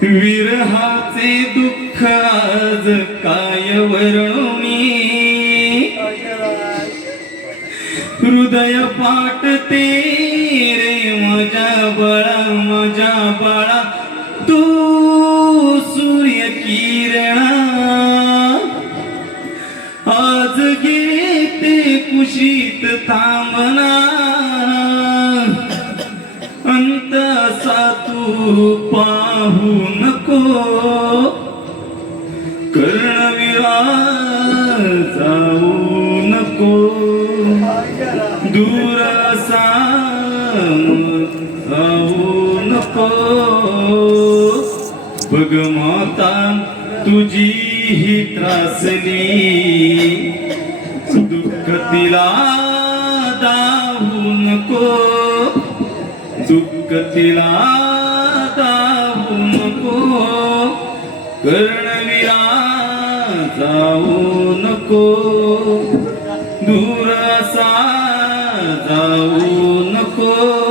विरहाचे दुःख आज काय वर्णुनी, हृदय फाटते रे माझ्या बाळा तू सूर्य किरणा, आज घेते कुशीत थांबना, अंत असा तू पाहू नको, कर्णवीरा जाऊ नको, दूर असा जाऊ नको. बघ माता तुझी ही त्रासली, दुःख तिला दाहू नको, दुःख तिला दाहू नको, कर्णवीरा जाऊ नको, दूर असा जाऊ नको.